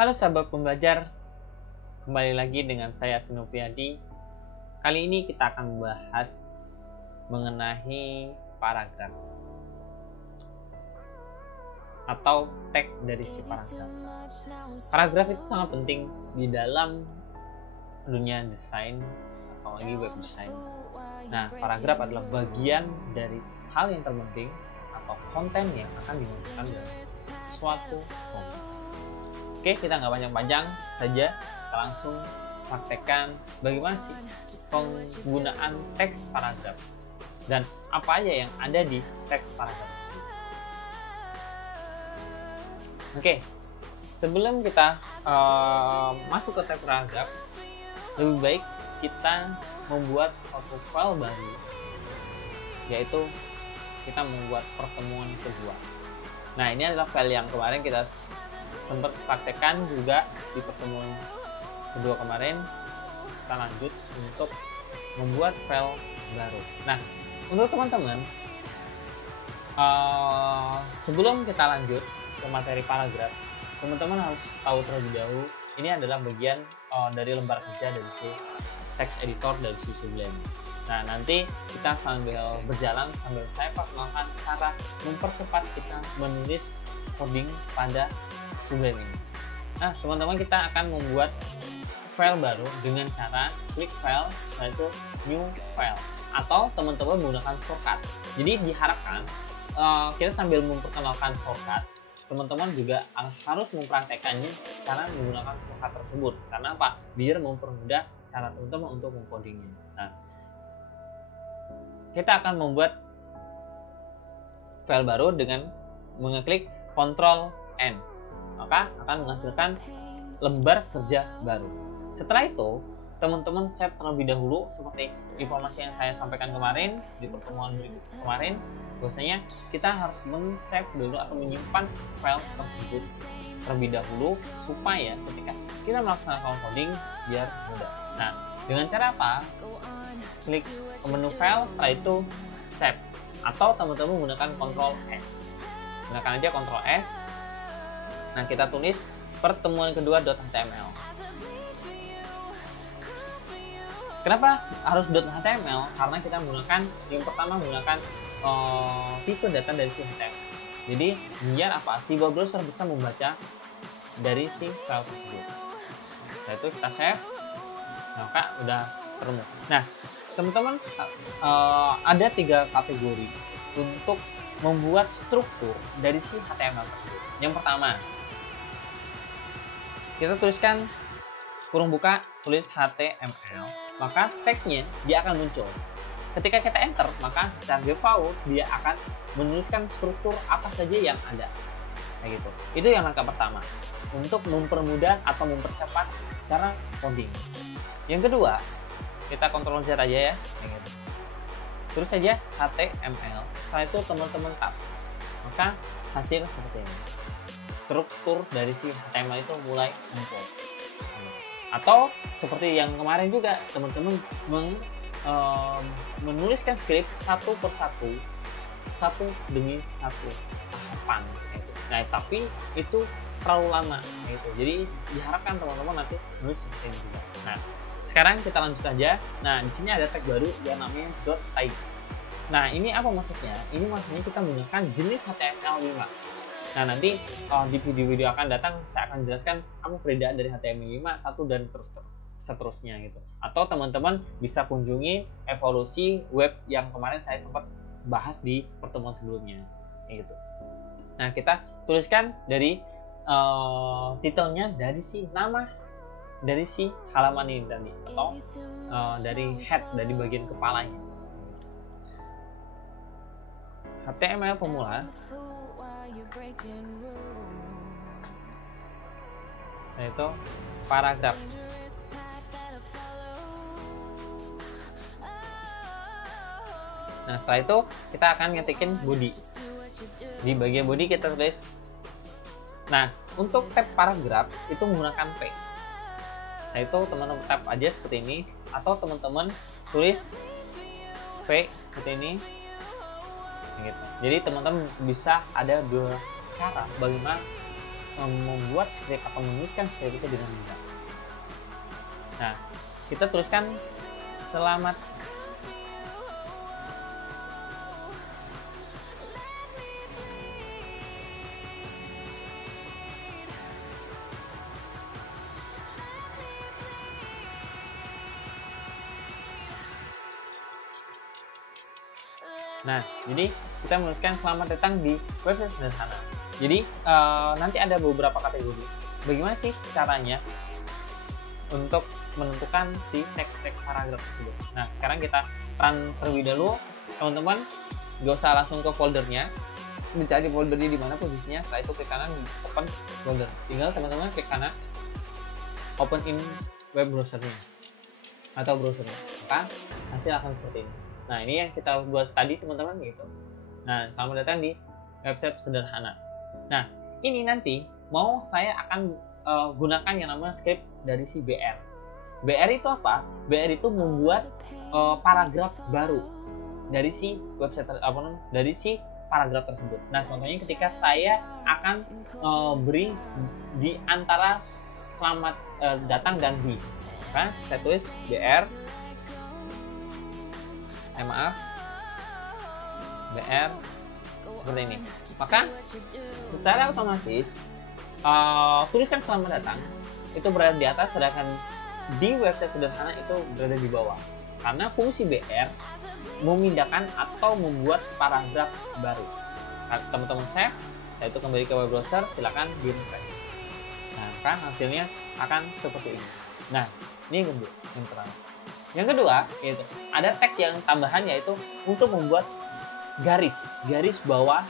Halo sahabat pembelajar, kembali lagi dengan saya Senopiadi. Kali ini kita akan membahas mengenai paragraf atau tag dari si paragraf. Paragraf itu sangat penting di dalam dunia desain, apalagi web design. Nah, paragraf adalah bagian dari hal yang terpenting atau konten yang akan dimasukkan dalam suatu konten. Oke, kita nggak panjang-panjang saja, kita langsung praktekkan bagaimana sih penggunaan teks paragraf dan apa aja yang ada di teks paragraf tersebut. Oke, sebelum kita masuk ke teks paragraf, lebih baik kita membuat suatu file baru, yaitu kita membuat pertemuan kedua. Nah, ini adalah file yang kemarin kita sempat praktekkan juga di pertemuan kedua kemarin. Kita lanjut untuk membuat file baru. Nah, untuk teman-teman, sebelum kita lanjut ke materi paragraf, teman-teman harus tahu terlebih dahulu ini adalah bagian dari lembar kerja dari si text editor dari si Sublime. Nah, nanti kita sambil berjalan, sambil saya perkenalkan cara mempercepat kita menulis coding pada Sublime ini. Nah, teman-teman, kita akan membuat file baru dengan cara klik file, yaitu new file, atau teman-teman menggunakan shortcut. Jadi diharapkan kita sambil memperkenalkan shortcut, teman-teman juga harus mempraktekannya cara menggunakan shortcut tersebut. Karena apa? Biar mempermudah cara teman-teman untuk mengcodingnya. Nah, kita akan membuat file baru dengan mengeklik Ctrl N, maka akan menghasilkan lembar kerja baru. Setelah itu, teman-teman save terlebih dahulu seperti informasi yang saya sampaikan kemarin di pertemuan kemarin, bahwasanya kita harus men-save dulu atau menyimpan file tersebut terlebih dahulu supaya ketika kita melaksanakan coding biar mudah. Nah, dengan cara apa? Klik ke menu file, setelah itu save, atau teman-teman menggunakan Ctrl S. Gunakan aja Ctrl S. Nah, kita tulis pertemuan kedua.html. Kenapa harus .html? Karena kita menggunakan, yang pertama menggunakan tipe data dari si HTML. Jadi biar apa? Si web browser bisa membaca dari si file tersebut. Setelah itu kita save, maka udah teremu. Nah, teman-teman, ada 3 kategori untuk membuat struktur dari si HTML tersebut. Yang pertama, kita tuliskan kurung buka, tulis HTML, maka tagnya dia akan muncul. Ketika kita enter, maka secara default dia akan menuliskan struktur apa saja yang ada. Kayak gitu. Itu yang langkah pertama untuk mempermudah atau mempercepat cara coding. Yang kedua, kita Ctrl Z aja ya, kayak gitu. Terus saja HTML. Setelah itu teman-teman tab, maka hasil seperti ini. Struktur dari si HTML itu mulai muncul. Atau seperti yang kemarin juga, teman-teman menuliskan skrip satu persatu, satu demi satu tahapan. Gitu. Nah, tapi itu terlalu lama. Gitu. Jadi diharapkan teman-teman nanti menulis seperti ini juga. Nah, sekarang kita lanjut aja. Nah, di sini ada tag baru yang namanya .type. Nah, ini apa maksudnya? Ini maksudnya kita menggunakan jenis HTML5. Nah, nanti di video-video akan datang saya akan jelaskan apa perbedaan dari HTML5 1 dan seterusnya gitu. Atau teman-teman bisa kunjungi evolusi web yang kemarin saya sempat bahas di pertemuan sebelumnya gitu. Nah, kita tuliskan dari titelnya dari si nama dari si halaman ini tadi, atau dari head, dari bagian kepalanya. HTML pemula, yaitu paragraf. Nah, setelah itu kita akan ngetikin body. Di bagian body kita tulis. Nah, untuk tab paragraf itu menggunakan P. Nah, itu teman-teman tap aja seperti ini, atau teman-teman tulis P seperti ini gitu. Jadi teman-teman bisa ada 2 cara bagaimana membuat script atau menuliskan script itu dengan mudah. Nah, kita tuliskan selamat Nah, jadi kita menuliskan selamat datang di website sederhana. Jadi nanti ada beberapa kategori. Bagaimana sih caranya untuk menentukan si teks-teks paragraf tersebut? Nah, sekarang kita run terlebih dahulu, teman-teman. Gak usah langsung ke foldernya, mencari foldernya di mana posisinya. Setelah itu klik kanan open folder. Tinggal teman-teman klik kanan open in web browsernya atau browsernya. Maka hasil akan seperti ini. Nah, ini yang kita buat tadi teman-teman gitu. Nah, selamat datang di website sederhana. Nah, ini nanti mau saya akan gunakan yang namanya script dari si BR. BR itu apa? BR itu membuat paragraf baru dari si website dari si paragraf tersebut. Nah, contohnya ketika saya akan beri di antara selamat datang dan di, kan saya tulis BR BR seperti ini. Maka secara otomatis tulisan selamat datang itu berada di atas, sedangkan di website sederhana itu berada di bawah. Karena fungsi BR memindahkan atau membuat paragraf baru. Nah, teman-teman save, saya itu kembali ke web browser, silakan di refresh. Nah, kan hasilnya akan seperti ini. Nah, ini yang pertama. Yang kedua, yaitu ada tag yang tambahan, yaitu untuk membuat garis bawah,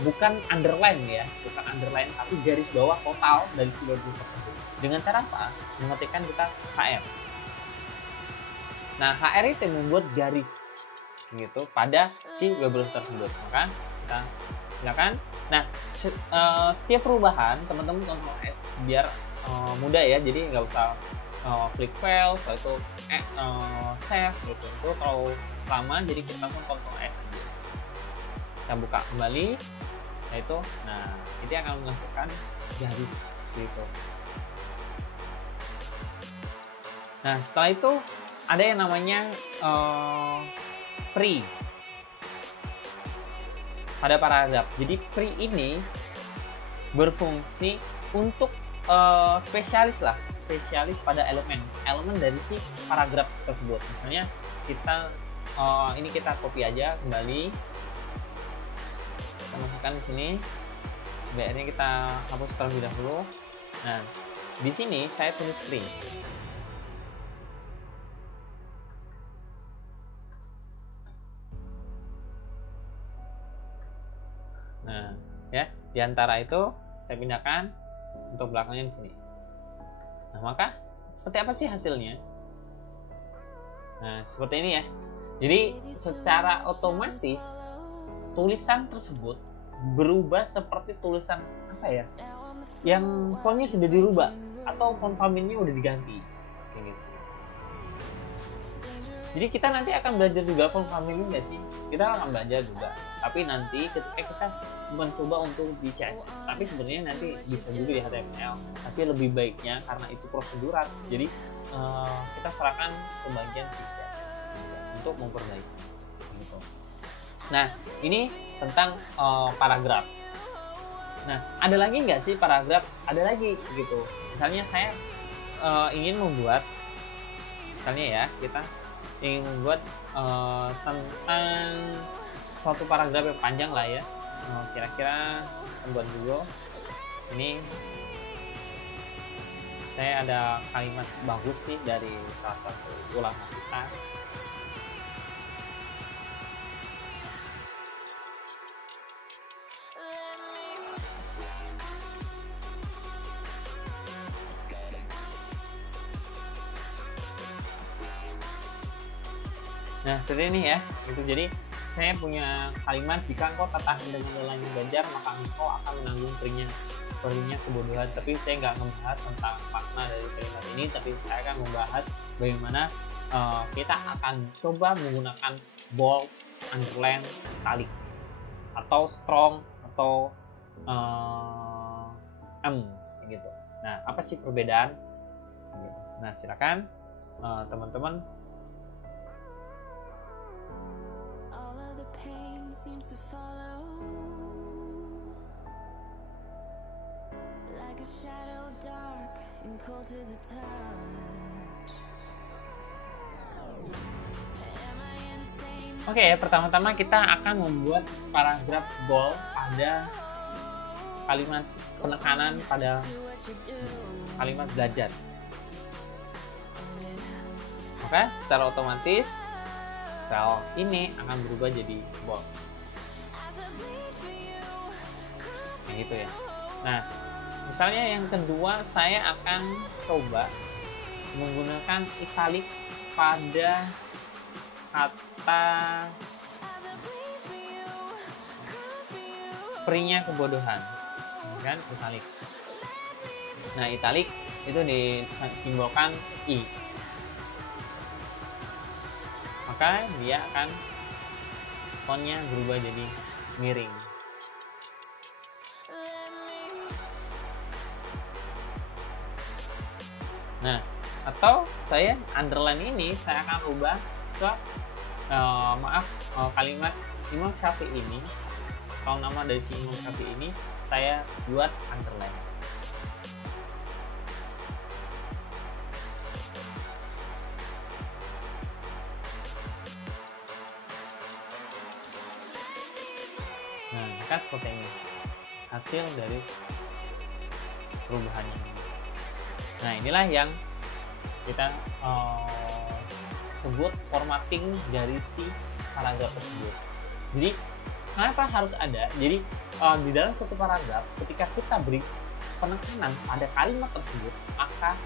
bukan underline ya, bukan underline, tapi garis bawah total dari si web browser tersebut. Dengan cara apa? Mengetikkan kita HR. Nah, HR itu membuat garis gitu pada si web browser tersebut. Maka kita silakan. Nah, setiap perubahan teman-teman Ctrl S biar mudah ya, jadi nggak usah klik file, setelah itu save gitu. Itu kalau lama, jadi kita langsung Ctrl S aja. Kita buka kembali, yaitu, nah ini akan menghasilkan garis gitu. Nah, setelah itu ada yang namanya pre pada paragraf. Jadi pre ini berfungsi untuk spesialis pada elemen dari si paragraf tersebut. Misalnya kita ini kita copy aja kembali, kita masukkan di sini, BR-nya kita hapus terlebih dahulu. Nah, di sini saya tulis pre. Nah, ya, di antara itu saya pindahkan untuk belakangnya di sini. Nah, maka seperti apa sih hasilnya? Nah, seperti ini ya. Jadi secara otomatis tulisan tersebut berubah seperti tulisan apa ya? Yang fontnya sudah dirubah atau font family-nya udah diganti. Kayak gitu. Jadi kita nanti akan belajar juga font family nggak sih? Kita akan belajar juga. Tapi nanti ketika kita mencoba untuk di CSS, tapi sebenarnya nanti bisa juga di HTML. Tapi lebih baiknya karena itu prosedural, jadi kita serahkan ke bagian si CSS untuk memperbaiki. Gitu. Nah, ini tentang paragraf. Nah, ada lagi nggak sih paragraf? Ada lagi gitu. Misalnya saya ingin membuat, misalnya ya, kita ingin membuat tentang suatu paragraf yang panjang lah ya, kira-kira buat dulu. Ini saya ada kalimat bagus sih dari salah satu ulama kita. Nah, seperti ini ya. Itu jadi saya punya kalimat, jika engkau tak tahan dengan lelahnya Ganjar, maka engkau akan menanggung perihnya kebodohan. Tapi saya nggak membahas tentang makna dari kalimat ini, tapi saya akan membahas bagaimana kita akan coba menggunakan bold, underline, italic, atau strong, atau gitu. Nah, apa sih perbedaan? Gitu. Nah, silakan teman-teman. Oke, pertama-tama kita akan membuat paragraf bold pada kalimat penekanan pada kalimat belajar. Maka secara otomatis sel ini akan berubah jadi bold. Nah, gitu ya. Nah, misalnya yang kedua, saya akan coba menggunakan italic pada kata perinya kebodohan, kan italic. Nah, italic itu disimbolkan I, maka dia akan fontnya berubah jadi miring. Nah, atau saya underline ini saya akan rubah ke kalimat Imam Syafi'i ini. Kalau nama dari si Imam Syafi'i ini saya buat underline. Nah, kan seperti ini hasil dari perubahannya. Nah, inilah yang kita sebut formatting dari si paragraf tersebut. Jadi kenapa harus ada? Jadi di dalam satu paragraf, ketika kita beri penekanan pada kalimat tersebut, maka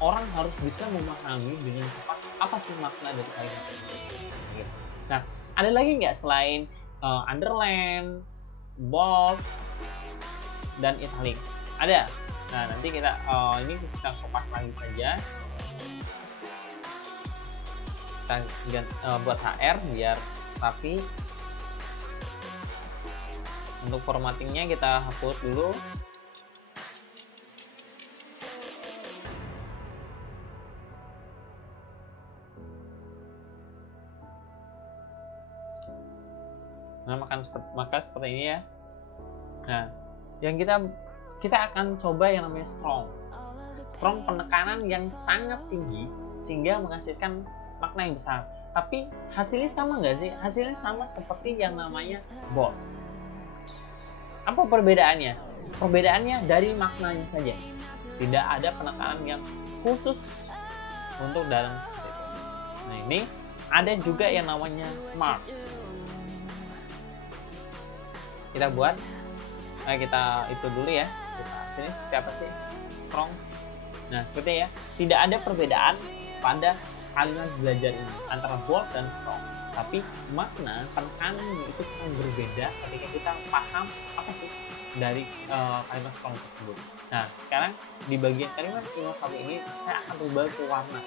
orang harus bisa memahami dengan cepat apa sih makna dari kalimat tersebut. Nah, ada lagi nggak selain underline, bold, dan italic? Ada. Nah, nanti kita ini kita kopas lagi saja. Kita buat HR biar rapi. Untuk formattingnya kita hapus dulu. Nah, maka seperti ini ya. Nah, yang kita akan coba yang namanya strong penekanan yang sangat tinggi sehingga menghasilkan makna yang besar. Tapi hasilnya sama nggak sih? Hasilnya sama seperti yang namanya bold. Apa perbedaannya? Perbedaannya dari maknanya saja. Tidak ada penekanan yang khusus untuk dalam itu. Nah, ini ada juga yang namanya mark. Kita buat, kita itu dulu ya. Sini seperti apa sih? Strong. Nah, seperti ya. Tidak ada perbedaan pada kalimat belajar ini antara bold dan strong. Tapi makna penekanannya itu akan berbeda ketika kita paham apa sih dari kalimat strong tersebut. Nah, sekarang di bagian kalimat Imam Syafi'i ini saya akan rubah ke warna.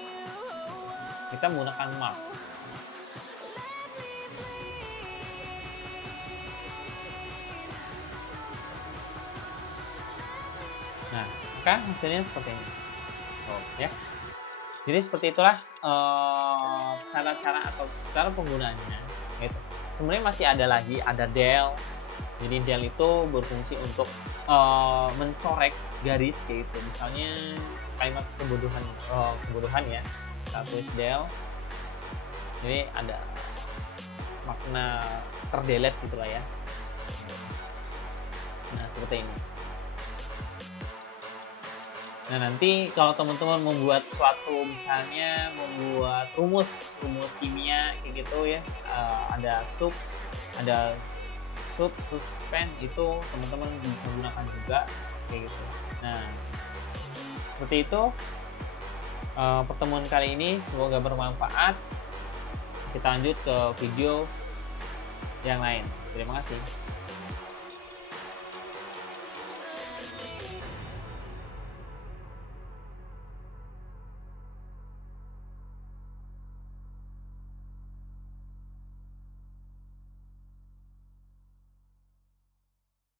Kita menggunakan mark. Nah, maka hasilnya seperti ini. Ya. Jadi seperti itulah cara-cara atau cara penggunaannya. Gitu. Sebenarnya masih ada lagi, ada del. Jadi del itu berfungsi untuk mencorek garis, gitu. Misalnya kalimat kebodohan ya. Kita tulis del. Jadi ada makna terdelete gitulah ya. Nah, seperti ini. Nah, nanti kalau teman-teman membuat suatu, misalnya membuat rumus kimia kayak gitu ya, ada suspen, itu teman-teman bisa gunakan juga kayak gitu. Nah, seperti itu pertemuan kali ini, semoga bermanfaat. Kita lanjut ke video yang lain. Terima kasih.